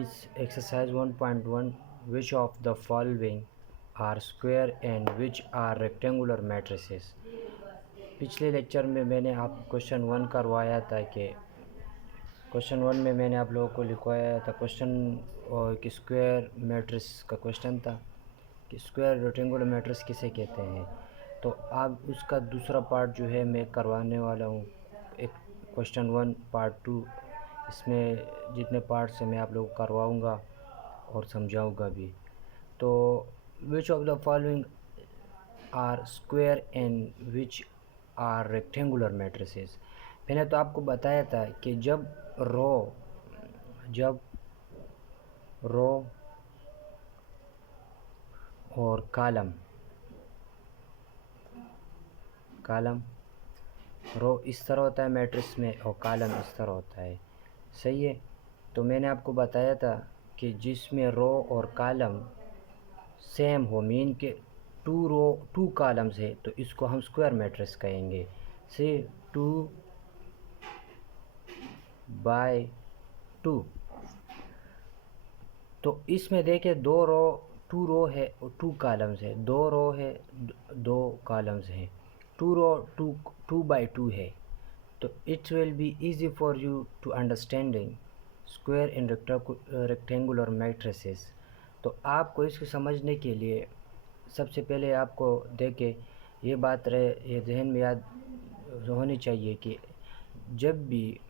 इस exercise 1.1 which of the following are square and which are rectangular matrices. पिछले lecture में मैंने आप क्वेश्चन 1 करवाया था कि क्वेश्चन 1 में मैंने आप लोगों को लिखवाया था क्वेश्चन और कि स्क्वायर मैट्रिक्स का क्वेश्चन था कि स्क्वायर रेक्टेंगुलर मैट्रिक्स किसे कहते हैं। तो अब उसका दूसरा पार्ट जो है मैं करवाने वाला हूँ, एक क्वेश्चन 1 पार्ट 2। इसमें जितने पार्ट्स हैं मैं आप लोगों को करवाऊँगा और समझाऊँगा भी। तो which of the following are square and which are rectangular matrices. मैंने तो आपको बताया था कि जब रो और कॉलम रो इस तरह होता है मैट्रिक्स में और कॉलम इस तरह होता है, सही है। तो मैंने आपको बताया था कि जिसमें रो और कॉलम सेम हो, मीन के टू कॉलम्स है, तो इसको हम स्क्वायर मैट्रिक्स कहेंगे। से 2/2। तो इसमें देखिए टू रो है और टू कॉलम्स है, दो रो है दो कॉलम्स हैं, टू रो 2/2 है। तो it will be easy for you to understanding square in rectangular matrices. तो आपको इसको समझने के लिए सबसे पहले आपको देखे ये बात रहे, ये जहन में याद होनी चाहिए कि जब भी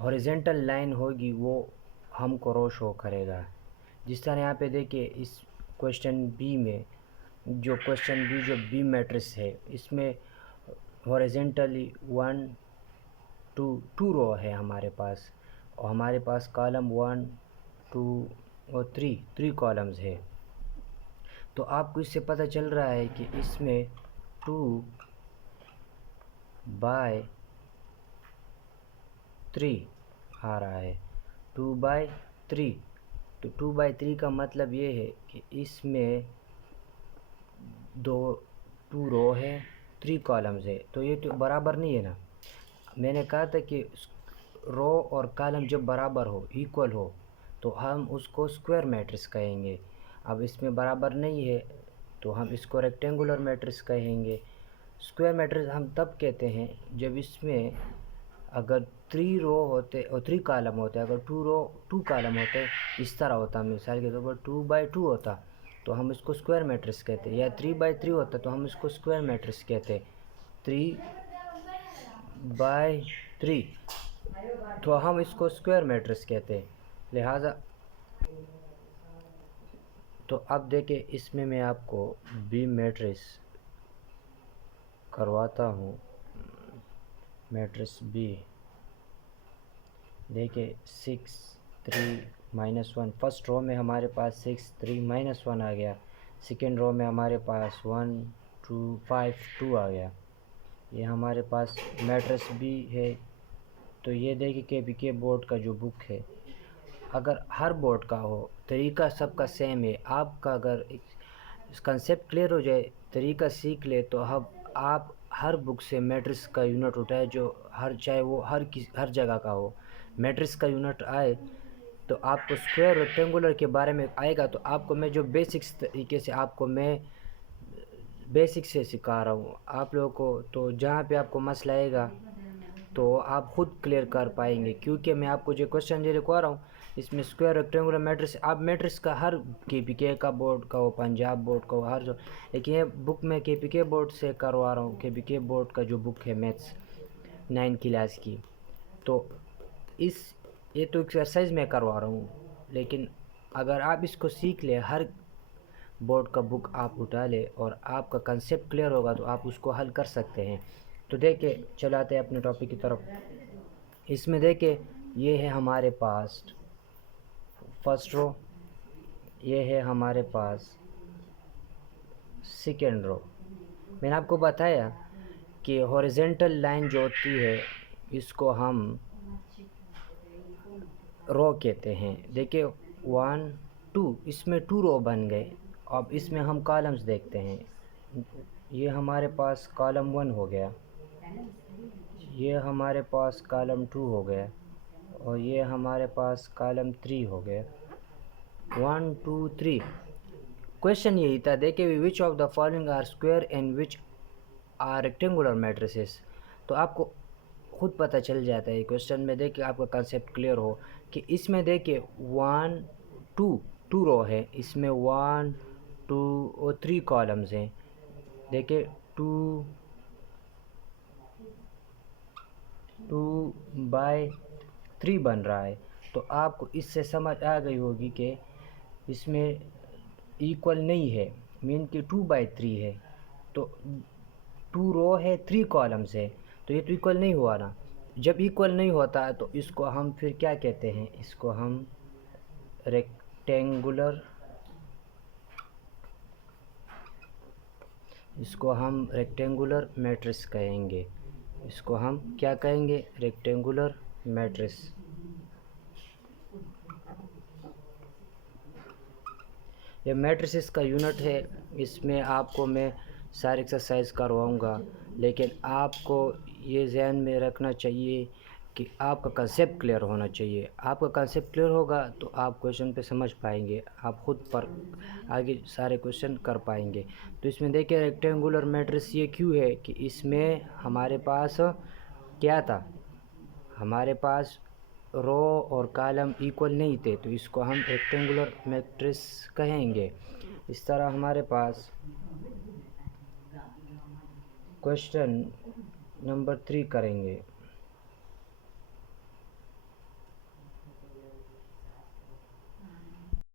हॉरिजेंटल लाइन होगी वो हमको रो शो करेगा। जिस तरह यहाँ पे देखिए इस क्वेश्चन बी में, जो बी मैट्रिक्स है, इसमें हॉरिजेंटली 2 रो है हमारे पास, और हमारे पास कॉलम 1 2 और 3 कॉलम्स है। तो आपको इससे पता चल रहा है कि इसमें 2/3 आ रहा है, 2/3। तो 2/3 का मतलब ये है कि इसमें टू रो है 3 कॉलम्स है, तो ये तो बराबर नहीं है ना। मैंने कहा था कि रो और कॉलम जब बराबर हो, इक्वल हो, तो हम उसको स्क्वायर मैट्रिक्स कहेंगे। अब इसमें बराबर नहीं है तो हम इसको रेक्टेंगुलर मैट्रिक्स कहेंगे। स्क्वायर मैट्रिक्स हम तब कहते हैं जब इसमें अगर 3 रो होते और 3 कॉलम होते, अगर 2 कॉलम होते, इस तरह होता, मिसाल के तौर पर 2/2 होता तो हम इसको स्क्वायर मैट्रिक्स कहते, या 3/3 होता तो हम इसको स्क्वायर मैट्रिक्स कहते, 3/3 तो हम इसको स्क्वायर मैट्रिक्स कहते हैं। लिहाजा तो अब देखिए इसमें मैं आपको बी मैट्रिक्स करवाता हूँ। मैट्रिक्स बी देखिए 6 3 -1, फर्स्ट रो में हमारे पास 6 3 -1 आ गया, सेकेंड रो में हमारे पास 1 2 5 2 आ गया। ये हमारे पास मैट्रिक्स बी है। तो ये देखिए के बोर्ड का जो बुक है, अगर हर बोर्ड का हो, तरीका सबका सेम है, आपका अगर कंसेप्ट क्लियर हो जाए, तरीका सीख ले, तो अब आप हर बुक से मैट्रिक्स का यूनिट उठाए, जो चाहे वो हर जगह का हो, मैट्रिक्स का यूनिट आए तो आपको स्क्वायर रेक्टेंगुलर के बारे में आएगा। तो आपको मैं जो बेसिक्स तरीके से आपको मैं बेसिक से सिखा रहा हूँ आप लोगों को, तो जहाँ पे आपको मसला आएगा तो आप खुद क्लियर कर पाएंगे, क्योंकि मैं आपको जो क्वेश्चन जो लिखवा रहा हूँ इसमें स्क्वायर रेक्टेंगुलर मैट्रिक्स, आप मैट्रिक्स का हर के का बोर्ड का हो, पंजाब बोर्ड का हो, हर जो, लेकिन ये बुक मैं के बोर्ड से करवा रहा हूँ, के बोर्ड का जो बुक है मैथ्स 9 क्लास की। तो ये तो एक्सरसाइज मैं करवा रहा हूँ, लेकिन अगर आप इसको सीख ले, हर बोर्ड का बुक आप उठा ले और आपका कंसेप्ट क्लियर होगा तो आप उसको हल कर सकते हैं। तो देखिए चलाते हैं अपने टॉपिक की तरफ। इसमें देखिए ये है हमारे पास फर्स्ट रो, ये है हमारे पास सेकेंड रो। मैंने आपको बताया कि हॉरिजेंटल लाइन जो होती है इसको हम रो कहते हैं। देखिए 1 2, इसमें 2 रो बन गए। अब इसमें हम कॉलम्स देखते हैं, ये हमारे पास कॉलम 1 हो गया, ये हमारे पास कॉलम 2 हो गया, और ये हमारे पास कॉलम 3 हो गया। 1 2 3 क्वेश्चन यही था, देखिए which of the following are square and which are rectangular matrices. तो आपको खुद पता चल जाता है क्वेश्चन में, देखिए आपका कंसेप्ट क्लियर हो कि इसमें देखिए 1 2 रो है, इसमें 1 2 और 3 कॉलम्स हैं। देखिए 2 बाय 3 बन रहा है। तो आपको इससे समझ आ गई होगी कि इसमें इक्वल नहीं है, मीन कि 2 बाय 3 है। तो 2 रो है 3 कॉलम्स है, तो ये तो इक्वल नहीं हुआ ना। जब इक्वल नहीं होता है तो इसको हम फिर क्या कहते हैं, इसको हम रेक्टेंगुलर मैट्रिक्स कहेंगे। इसको हम क्या कहेंगे, रेक्टेंगुलर मैट्रिक्स। ये मैट्रिसेस का यूनिट है, इसमें आपको मैं सारी एक्सरसाइज करवाऊंगा, लेकिन आपको ये ध्यान में रखना चाहिए कि आपका कंसेप्ट क्लियर होना चाहिए। आपका कंसेप्ट क्लियर होगा तो आप क्वेश्चन पे समझ पाएंगे, आप खुद पर आगे सारे क्वेश्चन कर पाएंगे। तो इसमें देखिए रेक्टेंगुलर मैट्रिक्स ये क्यों है कि इसमें हमारे पास क्या था, हमारे पास रो और कॉलम इक्वल नहीं थे, तो इसको हम रेक्टेंगुलर मैट्रिक्स कहेंगे। इस तरह हमारे पास क्वेश्चन नंबर 3 करेंगे।